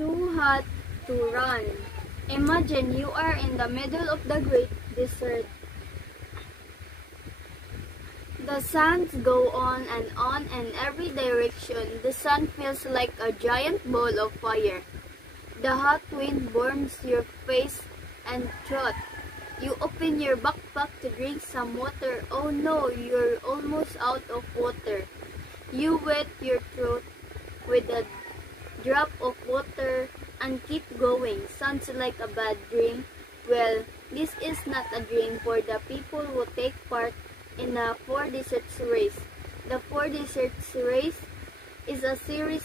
Too hot to run. Imagine you are in the middle of the great desert. The sands go on in every direction. The sun feels like a giant ball of fire. The hot wind burns your face and throat. You open your backpack to drink some water. Oh no, you're almost out of water. You wet your throat with a drop of water and keep going. Sounds like a bad dream. Well, this is not a dream for the people who take part in the Four Deserts Race. The Four Deserts Race is a series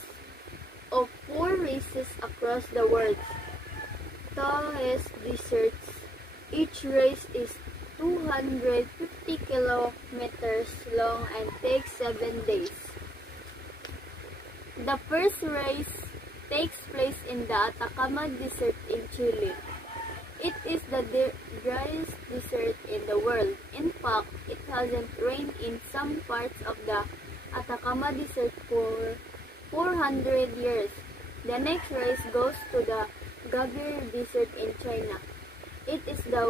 of 4 races across the world's tallest deserts. Each race is 250 kilometers long and takes 7 days. The first race takes place in the Atacama Desert in Chile. It is the driest desert in the world. In fact, it hasn't rained in some parts of the Atacama Desert for 400 years. The next race goes to the Gobi Desert in China. It is the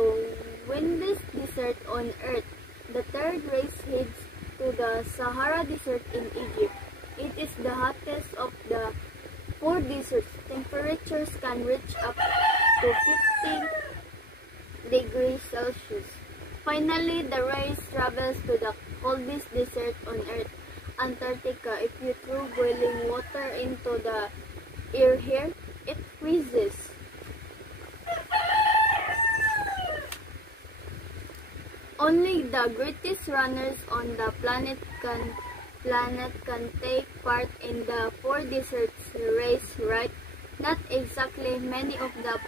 windiest desert on Earth. The third race heads to the Sahara Desert in Egypt. It is the hottest of the 4 deserts. Temperatures can reach up to 50 degrees Celsius. Finally, the race travels to the coldest desert on Earth, Antarctica. If you throw boiling water into the air here, it freezes. Only the greatest runners on the planet can take part in the 4 deserts race, right? Not exactly. Many of the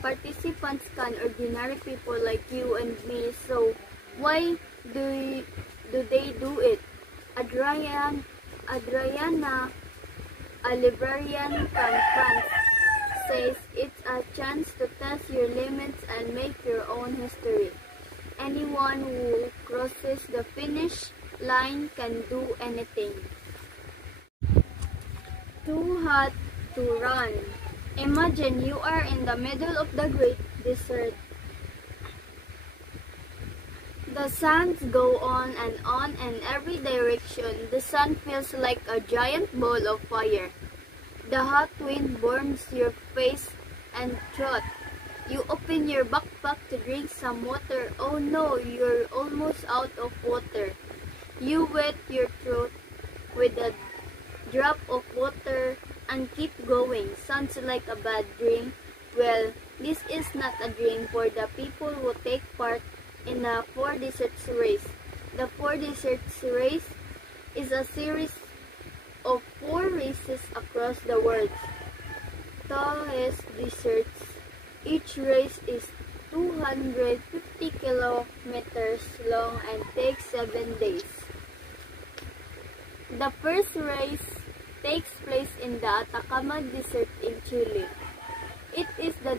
participants can ordinary people like you and me. So why do they do it? Adriana, a librarian from France, says it's a chance to test your limits and make your own history. Anyone who crosses the finish line can do anything. Too hot to run. Imagine you are in the middle of the great desert. The sands go on in every direction. The sun feels like a giant ball of fire. The hot wind burns your face and throat. You open your backpack to drink some water. Oh no, you're almost out of water. You wet your throat with a drop of water and keep going. Sounds like a bad dream. Well, this is not a dream for the people who take part in the 4 Deserts Race. The 4 Deserts Race is a series of 4 races across the world's tallest deserts. Each race is 250 kilometers long and takes 7 days. The first race takes place in the Atacama Desert in Chile. It is the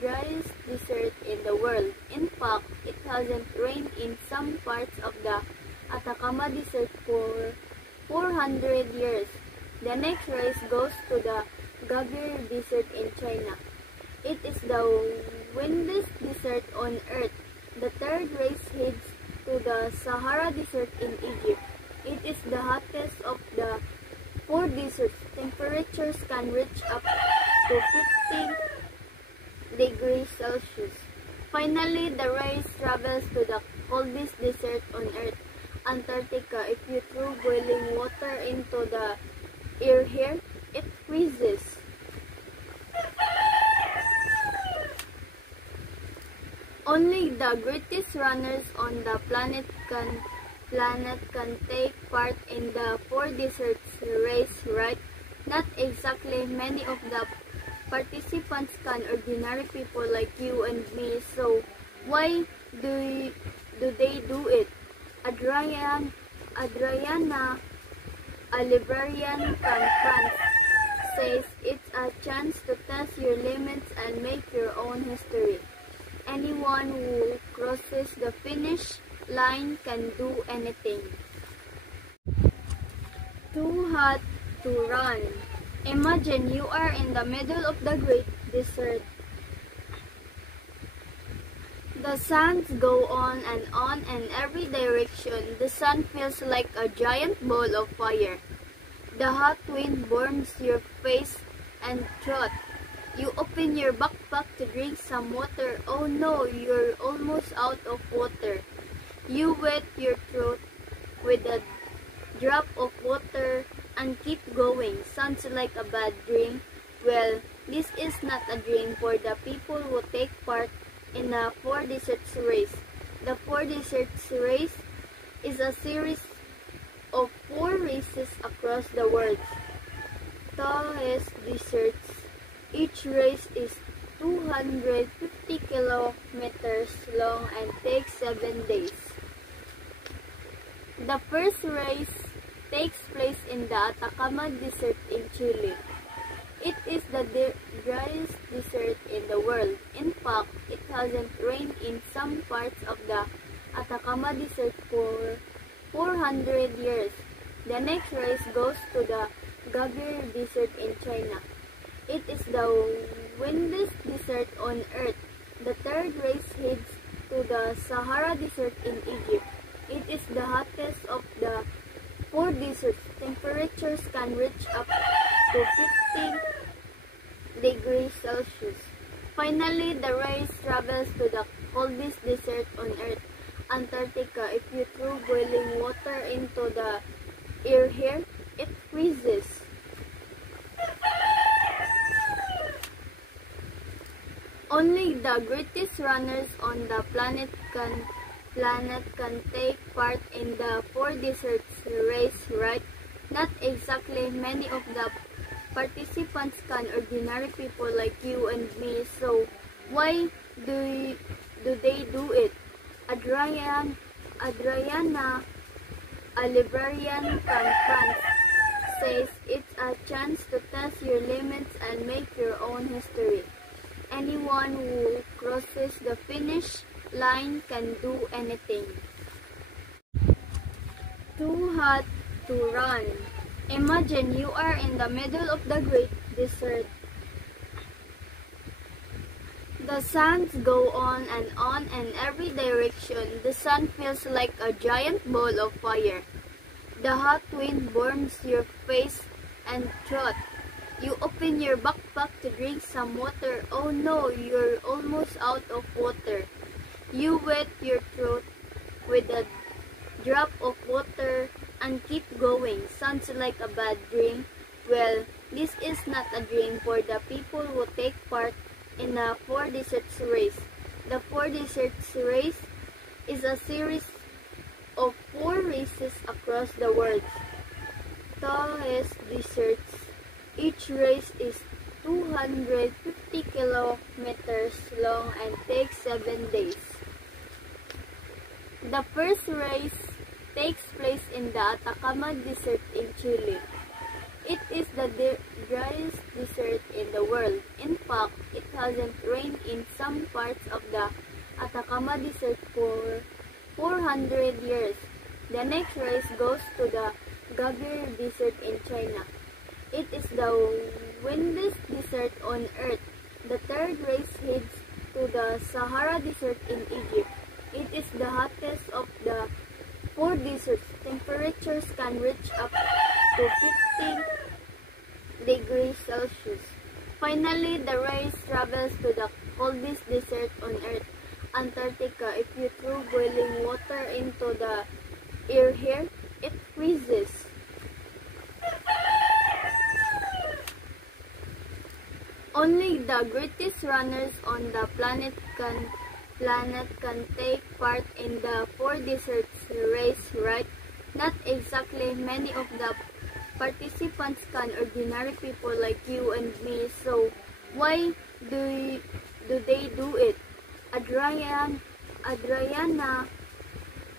driest desert in the world. In fact, it hasn't rained in some parts of the Atacama Desert for 400 years. The next race goes to the Gobi Desert in China. It is the windiest desert on Earth. The third race heads to the Sahara Desert in Egypt. It is the hottest of the 4 deserts. Temperatures can reach up to 50 degrees Celsius. Finally, the race travels to the coldest desert on Earth, Antarctica. If you throw boiling water into the air here, it freezes. Only the greatest runners on the planet can take part in the 4 deserts race, right? Not exactly. Many of the participants can ordinary people like you and me. So why do they do it? Adriana, a librarian from France, says it's a chance to test your limits and make your own history. Anyone who crosses the finish line can do anything. Too hot to run. Imagine you are in the middle of the great desert. The sands go on and in every direction. The sun feels like a giant ball of fire. The hot wind burns your face and throat. You open your backpack to drink some water. Oh no, you're almost out of water. You wet your throat with a drop of water and keep going. Sounds like a bad dream. Well, this is not a dream for the people who take part in the Four Deserts Race. The Four Deserts Race is a series of 4 races across the world. Tallest deserts. Each race is 250 kilometers long and takes 7 days. The first race takes place in the Atacama Desert in Chile. It is the driest desert in the world. In fact, it hasn't rained in some parts of the Atacama Desert for 400 years. The next race goes to the Gobi Desert in China. It is the windiest desert on Earth. The third race heads to the Sahara Desert in Egypt. It is the hottest of the 4 deserts. Temperatures can reach up to 50 degrees Celsius. Finally, the race travels to the coldest desert on Earth, Antarctica. If you throw boiling water into the air here, it freezes. Only the greatest runners on the planet can take part in the 4 deserts race, right? Not exactly. Many of the participants can ordinary people like you and me. So why do they do it? Adriana, a librarian from France, says it's a chance to test your limits and make your own history. Anyone who crosses the finish line can do anything. Too hot to run. Imagine you are in the middle of the great desert. The sands go on in every direction. The sun feels like a giant ball of fire. The hot wind burns your face and throat. You open your backpack to drink some water. Oh no, you're almost out of water. You wet your throat with a drop of water and keep going. Sounds like a bad dream. Well, this is not a dream for the people who take part in the 4 deserts race. The 4 deserts race is a series of 4 races across the world. Tallest deserts. Each race is 250 kilometers long and takes 7 days. The first race takes place in the Atacama Desert in Chile. It is the driest desert in the world. In fact, it hasn't rained in some parts of the Atacama Desert for 400 years. The next race goes to the Gobi Desert in China. It is the windiest desert on Earth. The third race heads to the Sahara Desert in Egypt. It is the hottest of the 4 deserts. Temperatures can reach up to 50 degrees Celsius. Finally, the race travels to the coldest desert on Earth, Antarctica. If you throw boiling water into the air here, it freezes. Only the greatest runners on the planet can take part in the 4 deserts race, right? Not exactly. Many of the participants can ordinary people like you and me. So why do they do it? Adriana,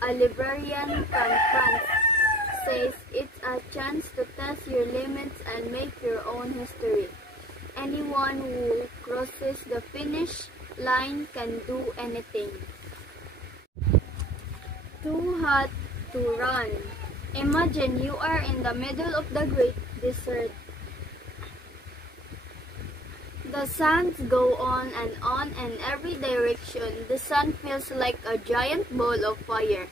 a librarian from France, says it's a chance to test your limits and make your own history. Anyone who crosses the finish line can do anything. Too hot to run. Imagine you are in the middle of the great desert. The sands go on, and every direction. The sun feels like a giant ball of fire.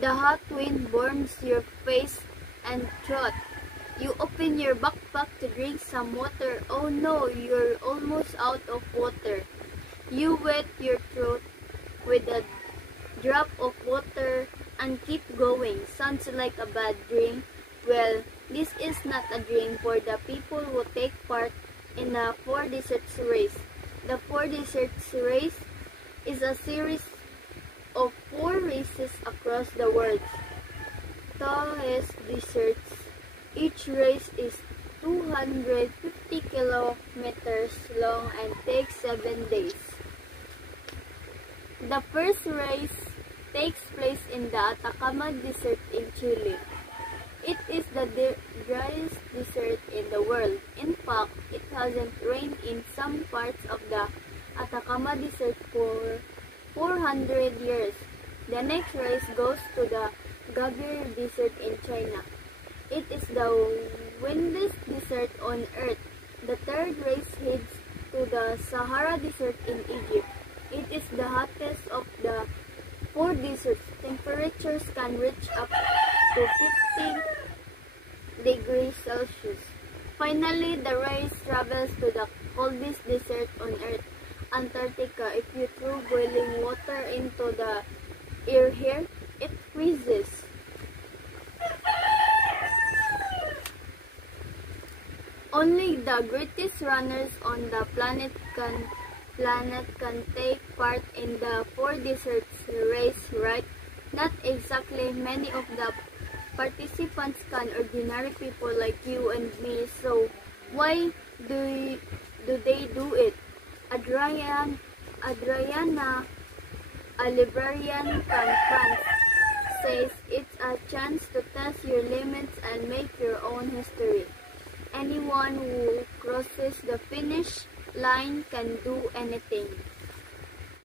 The hot wind burns your face and throat. You open your backpack to drink some water. Oh no, you're almost out of water. You wet your throat with a drop of water and keep going. Sounds like a bad dream. Well, this is not a dream for the people who take part in the Four Deserts Race. The Four Deserts Race is a series of 4 races across the world's tallest deserts. Each race is 250 kilometers long and takes 7 days. The first race takes place in the Atacama Desert in Chile. It is the driest desert in the world. In fact, it hasn't rained in some parts of the Atacama Desert for 400 years. The next race goes to the Gobi Desert in China. It is the windiest desert on Earth. The third race heads to the Sahara Desert in Egypt. It is the hottest of the 4 deserts. Temperatures can reach up to 50 degrees Celsius. Finally, the race travels to the coldest desert on Earth, Antarctica. If you throw boiling water into the air here, it freezes. Only the greatest runners on the planet can take part in the 4 deserts race, right? Not exactly. Many of the participants can ordinary people like you and me. So why do they do it? Adriana, a librarian from France, says it's a chance to test your limits and make your own history. Anyone who crosses the finish line can do anything.